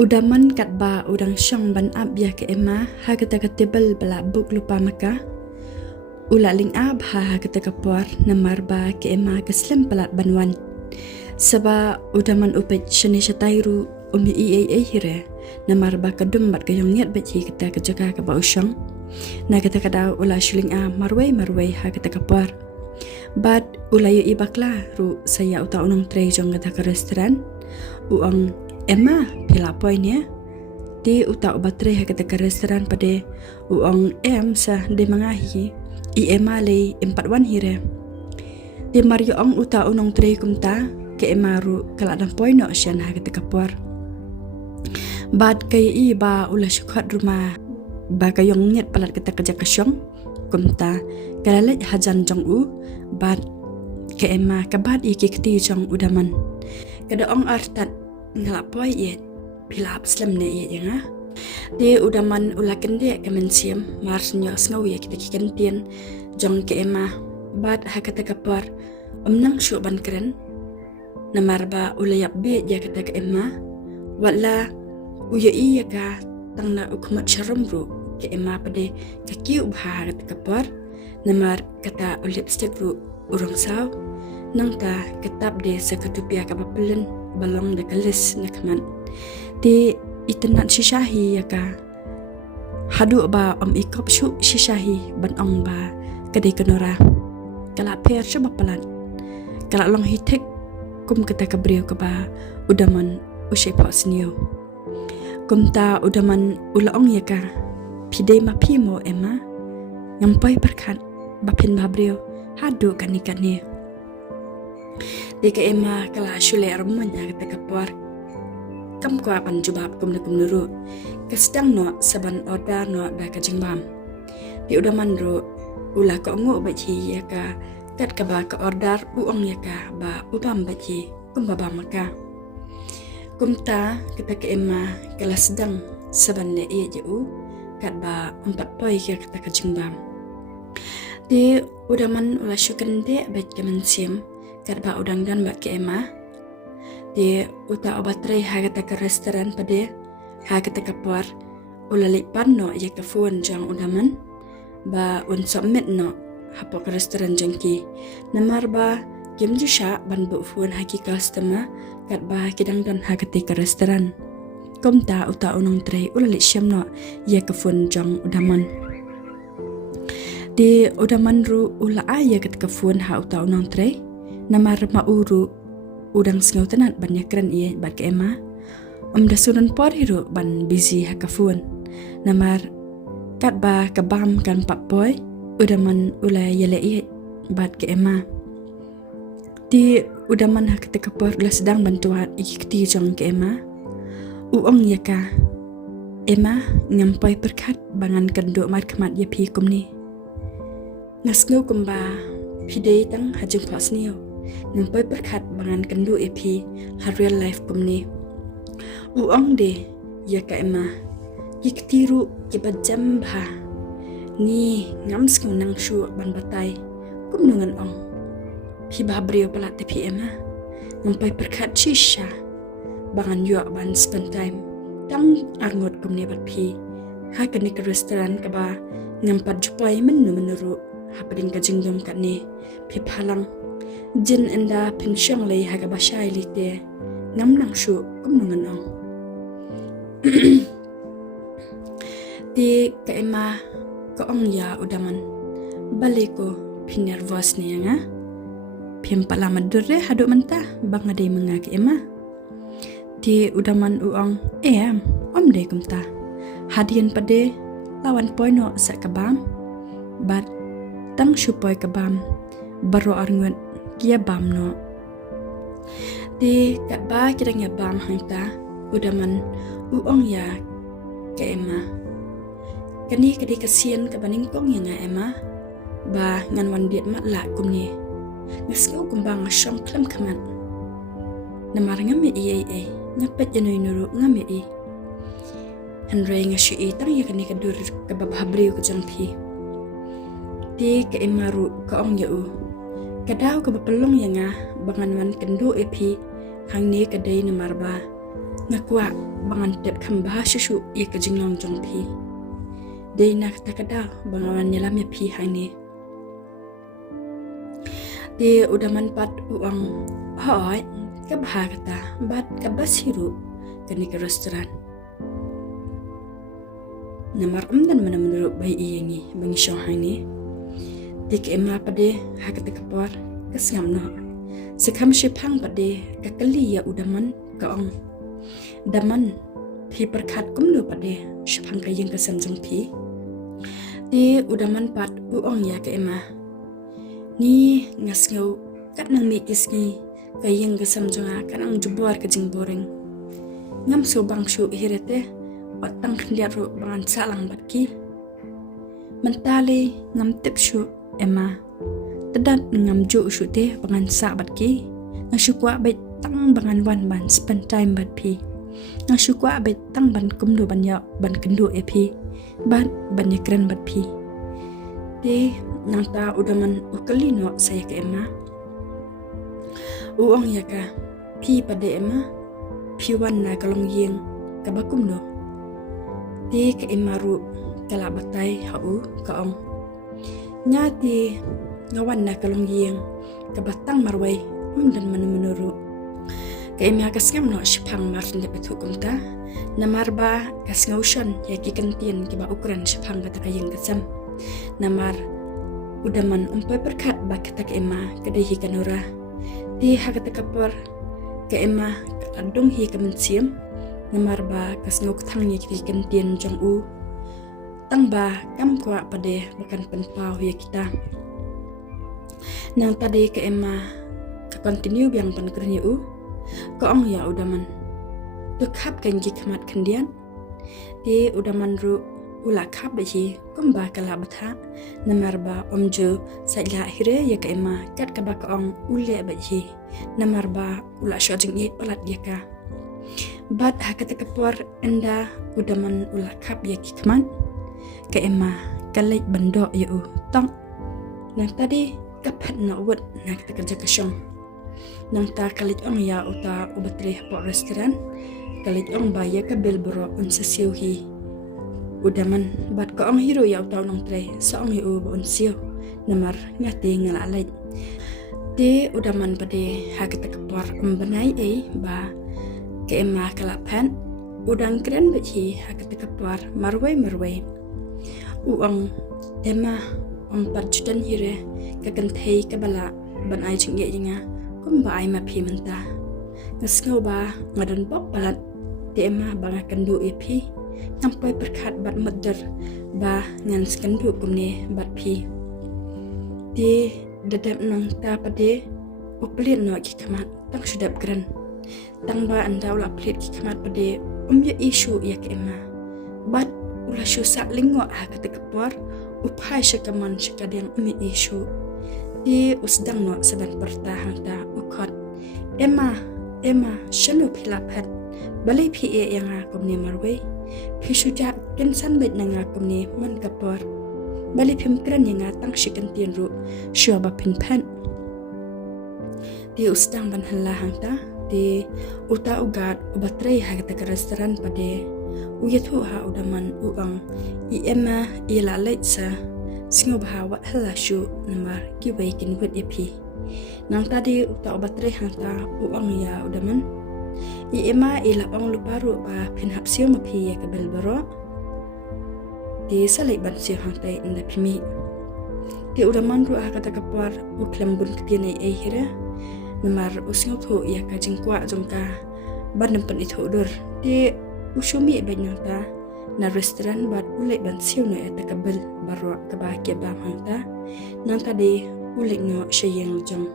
Udaman kat ba udang syang ban ab ya ke ema ha kata tebel bala buk lupa maka ula ling ab ha kata kapor namar ba ke ema keslem pelat banwan seba udaman upet shani shatairu umi hire namar ba kadum bat kayong niat bachi kita kejaga ke ba usyang na kata kada ula shuling a marway ha kata kapor bad ula yu ibakla ru saya uta unong tray jong kata ke restoran uang Emma pila poinnya di uta ubatre ha kata ke restoran pada uang sa de mangahi I Emma le 41 hire di mario ong uta unong tray kumta ke emaru kala dan poino syan ha kata kapor bad kay I ba ula syukhat rumah ba kayong nyet palat kata kerja kasyong kumta kala hajan jong u bad ke Emma kabad I kikti jong udaman kada ong artat ngalapoi ye pilap slam ne ye nga de udaman ulaken de kemensiam marsnyo sngaw ye kita kikentian jong ke Emma bad ha kata kapar omnang syu ban keren namarba ulayap be ya kata ke Emma wala uya iya ka tangna ukmat sharumru ke Emma pade kaki ubha kata kapar namar kata lipstick ru urang saw nang ta ketap de sekatupia kapapelen balong de kalis nakman di itenat shishahi ya ka hadu ba ikop shu shishahi ban ong ba kade kenora kala per coba pelan kala long hitek kum kata kabriyo ka ba udaman ushe posnio kumta udaman ulaong ya ka pide mapimo Emma ngampai perkat bapin babriyo hadu kanikane Dika Emma kala shule armunya kata kapor kam ko apan jubab kum nuru kasdang no saban order no da kajingbam di udaman ro ula ko ngo bachi ya ka kat ka ba ka order uong ya ka ba ubam bachi kum baba maka kumta kata ke Emma kala sedang saban le ye ju kat ba 4 poi ya kata kajingbam di udaman ula syukan de bat kemensim kat ba udang dan ba ke Emma di uta obatrai ha kata ke restoran pada ha kata kapor ula lipan no ya ke phone jang udaman ba un submit no hapo ke restoran jangki namar ba game jusha ban bu phone haki customer kat ba kidang dan ha kata ke restoran komta uta unong tray ula li syam no ya ke phone jang udaman di udaman ru ula ya kata ke phone ha uta unong tray namar mauru udang singau tenat banyak keren ia bat ke Emma dasuran por hiru ban busy ha kafun namar kat ba kabam kan papoy udaman ulai yele ia bat ke Emma di udaman ha ketika por ula sedang bantuan ikti jong ke Emma uong ya ka Emma ngampai perkat bangan kendo mat kemat ya pi kumni ngasngau kumba pidei tang hajung pasnio nampai perkat bangan kendu epi ha real life kumni uong de ya ka Emma iktiru kibajam bha ni ngams ko nang shu ban batai kumnungan ong pi babrio palat tepi Emma nampai perkat shisha bangan yo ban spend time tang arngot kumni bat pi ha kan ke restoran ka ba ngampat jupai menuru hapadin ka jingdom kat ni pi phalang jin enda pinsyang lay haga basyay lite ngam nang shu kumnungan ong di ka Emma ko ong ya udaman baliko pinervos niya nga pimpala madure hadu menta bang aday mga ka Emma di udaman uong om de kumta hadian pade lawan poino sa kabam bat tang shupoy kabam baro arngot kia bam no di kat ba kiranya bam hangta udaman uong ya ke Emma kani kadi kasian ka baningkong ya nga Emma ba ngan wan diet mat la kumni ngasngu kumbang syong klam kaman namar ngame i ngapet janoy nuru ngame i Henry ngasyi tang ya kani kadur ka babhabri ko jangpi di ke Emma ru ka ong ya kadaw ka bapelong ya nga bangan wan kendo epi hang ni kadai namar ba ngakwa bangan tep khamba shushu ye ka jinglong jong phi de na takada bangawan nyelam ya phi haini de udaman pat uang hoi ka bhagata bat ka basiru kani ka restoran namar amdan mana menurut bai iyengi bangi shong haini dik ema pade hakata kapor kasngamno sekham shipang pade kakali ya udaman kaong daman phi perkhat kumno pade shipang kayeng kasam jong phi di udaman pat uong ya ka ema ni ngasngau kat nang mi kisngi kayeng kasam jonga kanang jubor ka jing boring ngam so bangshu hirete watang khndiat ro bangan salang batki mentale ngam tipshu ema tedat ngam ju shu te bangan sa batki ngasukwa bai tang bangan wan ban spend time bat phi ngasukwa bai tang ban kumdu ban ya ban kendu epi ban ban yakran bat phi de nanta udaman ukali no saya ke ema uong ya ka phi pade ema phi wan na kalong yeng kabakum no de ke emaru kala batai hau kaong nyati ngawan na kalong yeng kabatang marwai dan menuru ke ema kasngam no shipang mar de betu kumta namarba kasngausan ya ki kantin ki ba ukran shipang kata kayeng kasam namar udaman umpai perkat ba kata ke ema kedehi kanura di hakata kapor ke ema kadung hi kamensiam namar ba kasngau thang ni ki kantin jong u tang ba kam kwa pade bakan penpau ya kita nang tadi ke ema ke continue biang pan kerni u kaong ya udaman tukhap kanji khamat khandian di udaman ru ula khap behi kumba kala batha namar ba omjo saila hire ya ka ema kat ka ba kaong ule behi namar ba ula shojing ye palat ya ka bat hakata kapor enda udaman ula khap ya kikman ka ema kalai bando ya u tong nang tadi kapat na wot na kita kerja kasyong nang ta kalit ong ya uta ubatri po restoran kalit ong baya ka bilboro unsasiw hi udaman bat ka ong hiro ya uta nang tre sa ong yu ba unsiw namar ngati ngalalay de udaman pade hakita kapor umbanay ay ba ke ema kalapan udang kren bachi hakita kapor marway uang ema parjudan hire kaganthei kabala ban ai chingye jinga kumba ai ma phi manta ngasngau ba ngadan bok balat tema banga kandu epi nampai perkhat bat madar ba ngan skandu kumne bat phi di dadap nang ta pade uplit no ki kamat tang sudap gran tang ba anda ula plit ki kamat pade ya isu ya ke ema bat ula shu sak lingwa ha kata kapor upai syakaman syakadang umi isu di usdang no saban pertahang ta ukot ema shanu pilapat balai pie yang akum ni marwe pisujak kensan bet nang akum ni man kapor balai pimkran yang atang syikan tienru syuaba pinpan di usdang ban halahang ta di uta ugat ubatrai hagata ke restoran pade uyatu ha udaman uang i ema i lalait sa singo bahawa halashu namar kiwai kin wet epi nang tadi uta ubatre hanta uang ya udaman i ema i la ong luparu ba pin hapsio mapi ya kabel baro di salai ban sio hanta inda pimi di udaman ru kata kapar uklam bun ketiane e hira namar usingo tu ya ka jingkwa jongka ban nempan itu dur di usumi banyota na restoran bat ulek ban siu no eta kabel barwa kabahkia bam hangta nang tadi ulek no sheyeng jong